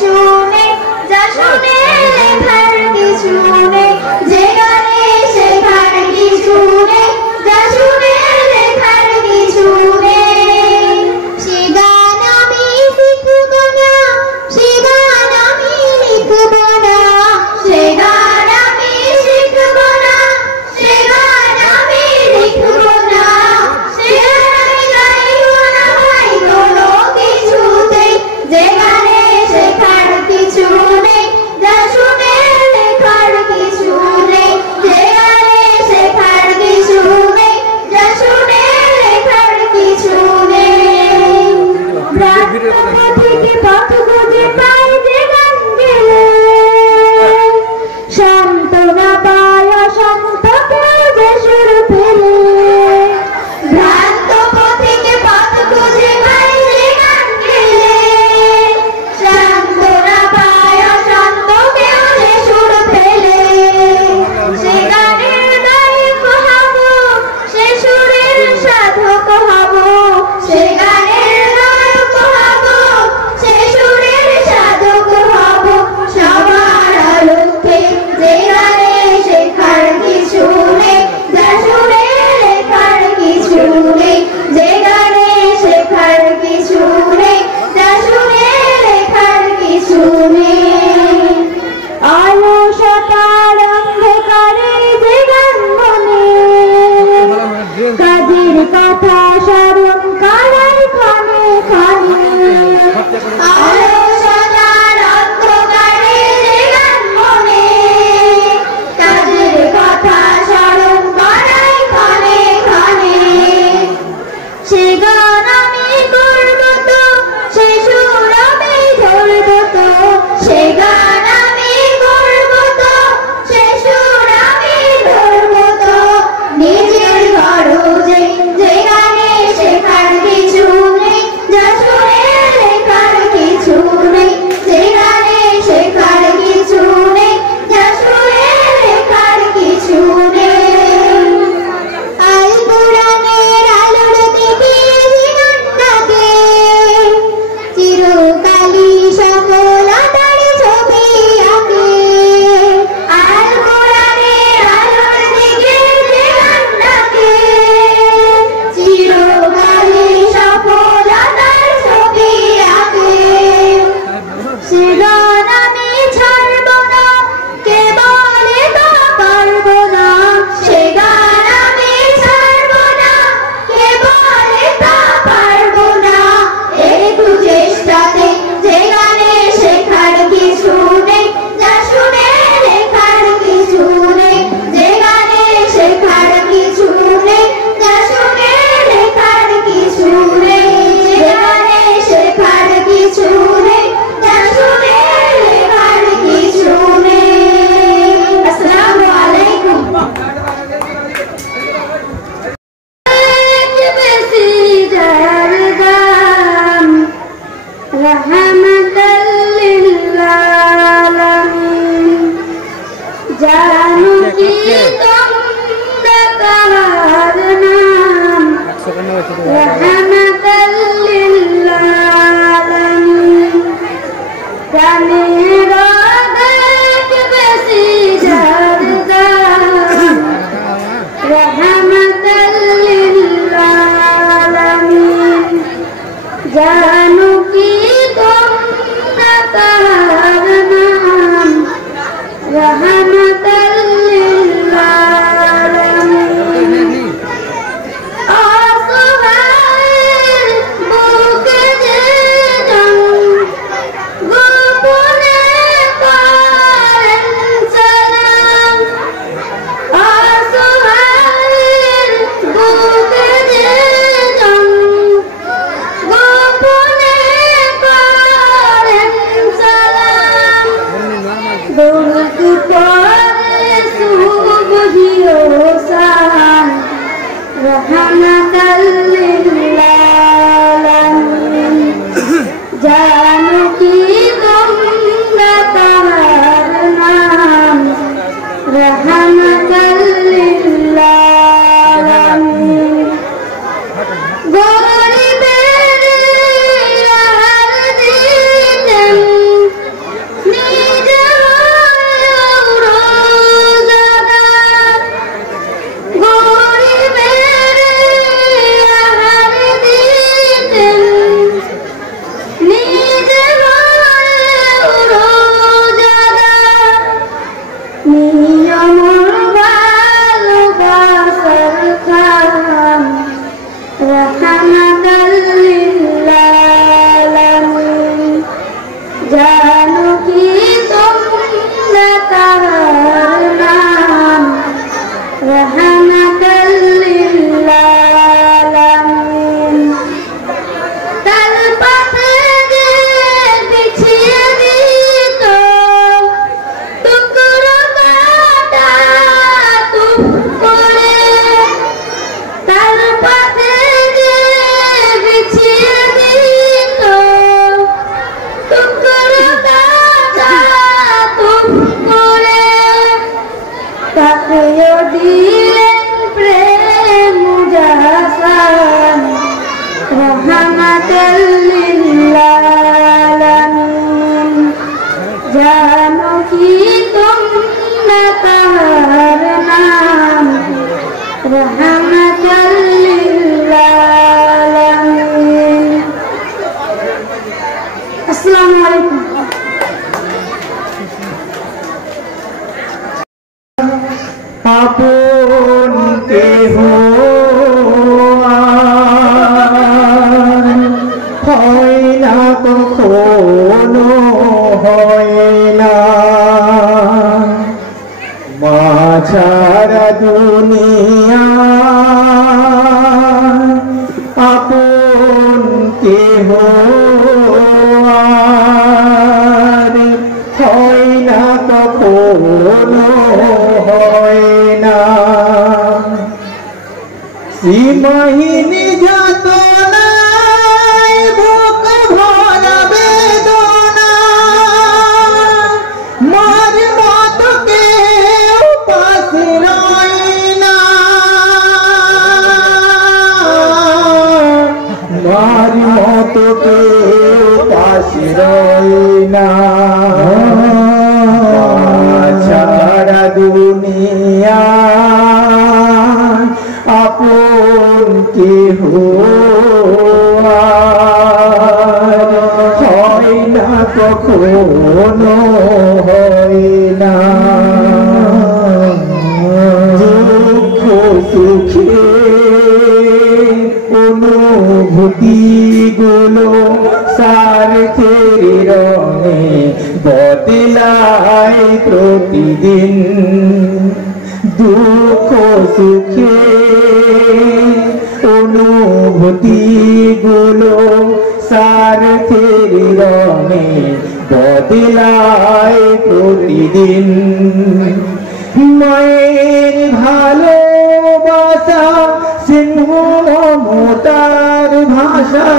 কিছু নেই, যা শুনে লেখার কিছু নেই, যে গানে শেখার কিছু নেই, যা শুনে লেখার কিছু নেই। সে গান আমি শিখব না, সে গান আমি লিখব না, সে গান আমি শিখব না, সে গান আমি লিখব না, সে গান আমি গাইব না ভাই কোনো কিছুতেই, যে গানে শেখার কিছু নেই, যা শুনে লেখার কিছু নেই, যে গানে শেখার কিছু নেই, যা শুনে লেখার কিছু নেই। থেকে পথ খুঁজে পাই যে গান গেলে, সান্ত্বনা পায় অশান্ত কেউ যে সুর পেলে। ভ্রান্ত পথিকে পথ খুঁজে পাই যে গান গেলে, সান্ত্বনা পায় অশান্ত কেউ যে সুর পেলে। সে গানের গায়ক হব, সে সুরের সাধক হব, সে গানের গায়ক হব, সে সুরের সাধক হব, সবার আলোকে, যে গানে শেখার কিছু নেই, যা শুনে লেখার কিছু নেই, যে গানে শেখার কিছু নেই, যা শুনে লেখার কিছু নেই। অলসতার অন্ধকারে যে গান মনে, কাজের কথা স্মরণ করাই ক্ষণে ক্ষণে। অলসতার অন্ধকারে যে গান মনে, কাজের কথা স্মরণ করাই ক্ষণে ক্ষণে। সে গান আমি করব তো, সে সুর আমি ধরব তো, সে গান আমি করব তো, সে সুর আমি ধরব তো, নিজের খরচে, যে গানে শেখার কিছু নেই, যা শুনে লেখার কিছু নেই, যে গানে শেখার কিছু নেই, যা শুনে লেখার কিছু নেই। আল কোরআনের আলোর দিকে জীবনটাকে, চিরকালই সফলতার ছবি আঁকে। আল কোরআনের আলোর দিকে জীবনটাকে, চিরকালই সফলতার ছবি আঁকে। সে গান আমি ছাড়ব না, কে বলে তা পারব না, সে গান আমি ছাড়ব না, কে বলে তা পারব না। একটু চেষ্টাতে, যে গানে শেখার কিছু নেই, যা শুনে লেখার কিছু নেই, যে গানে শেখার কিছু নেই, যা শুনে লেখার কিছু নেই, যে গানে শেখার কিছু নেই, যা শুনে লেখার কিছু নেই। আসসালামু আলাইকুম। বেশি যার দাম রহমতাল লিল আলামিন, জানো কি তোমরা কার নাম, রহমতাল লিল আলামিন। প্রাণের অনেক বেশি যার দাম রহমতাল লিল আলামিন, জানো কি তোমরা কার নাম, রহমতাল লিল আলামিন। অসহায় জানো কি তোমরা তাহার নাম রহমাতাল লিল আলামিন। তার পাশে যে বিছিয়ে দিত টুকরো কাটা তুপ করে, তার পাশে যে বিছিয়ে দিত টুকরো কাটা তুপ করে, তাকেও দিলেন প্রেম মুজাসাম রহমাতাল লিল আলামিন। জানো কি তোমরা তাহার নাম রহমাতাল লিল আলামিন। আসসালামু আলাইকুম। আপন কেহ হয় না কখনো, হয় না মা ছাড়া দুনিয়া। আপন কেহ হয় না কখনো, হয় না সীমাহীন যাতনায় বুক ভরা বেদনা। মার মত কেউ পাশে রয় না, মার মত কেউ পাশে রয় না। ছাড়া দুনিয়া আপন কেহ হয় না কখনো, হয় না দুঃখ সুখে অনুভূতি গুলো স্বার্থের রঙে বদলায় প্রতিদিন। দুঃখ সুখে অনুভূতি গুলো স্বার্থের রঙে বদলায় প্রতিদিন। মায়ের ভালোবাসা সিংহ মমতার ভাষা,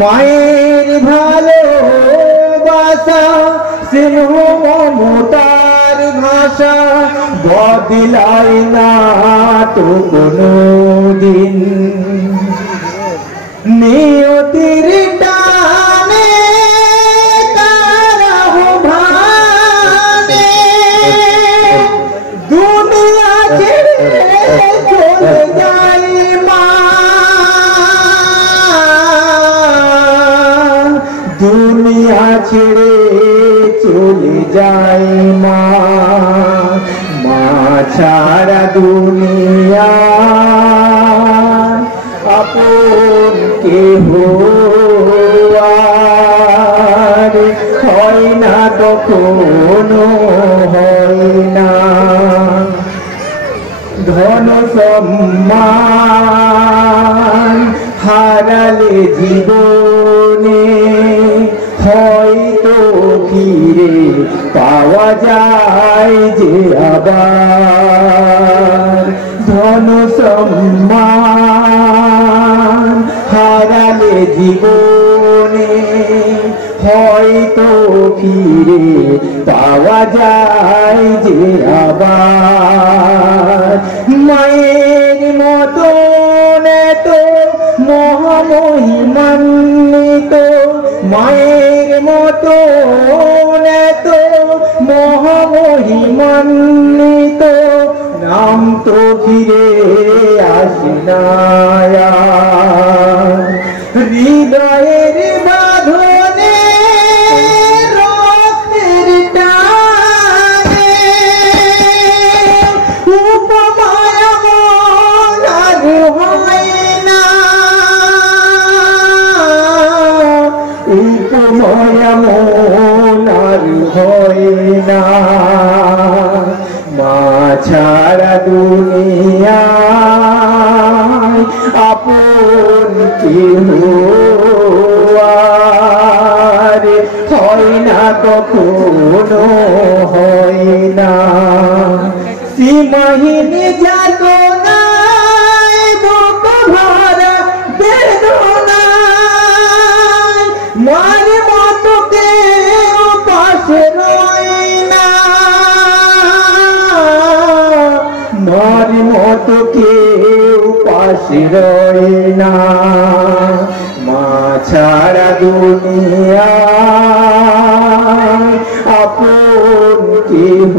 মায়ের ভালোবাসা সিংহ মমতার ভাষা বদলায় না তো কোনো দিন। নিয়তির টানে তারা ভানে দুনিয়া ছেড়ে চলে যায় মা। দুনিয়া ছেড়ে চলে যায় মা। মা ছাড়া দুনিয়া আপন কেহ হয় না কখনো, হয় না ধন সম্মান হারালে জীবনে হয়তো ফিরে পাওয়া যায় যে আবার। ধন সম্মান হারালে জীবনে হয়তো ফিরে পাওয়া যায় যে আবার। মায়ের মতন এত মহামহিমান্বিত, মায়ের মতন এত মহামহিমান্বিত নাম তো ফিরে আসে না। হৃদয়ের বাঁধনে রক্তের টানে উপমায় মন আর হয় না, উপমায় মন হয় না মা ছাড়া দুনিয়ায় আপন কেহ আর হয় না কখনো হয় না সীমাহীন যাতনায় বুক ভরা বেদনায় মার মতো কেউ পাশে রয় না মার মতো কেউ পাশে রয় না মা ছাড়া দুনিয়ায় আপন কেহ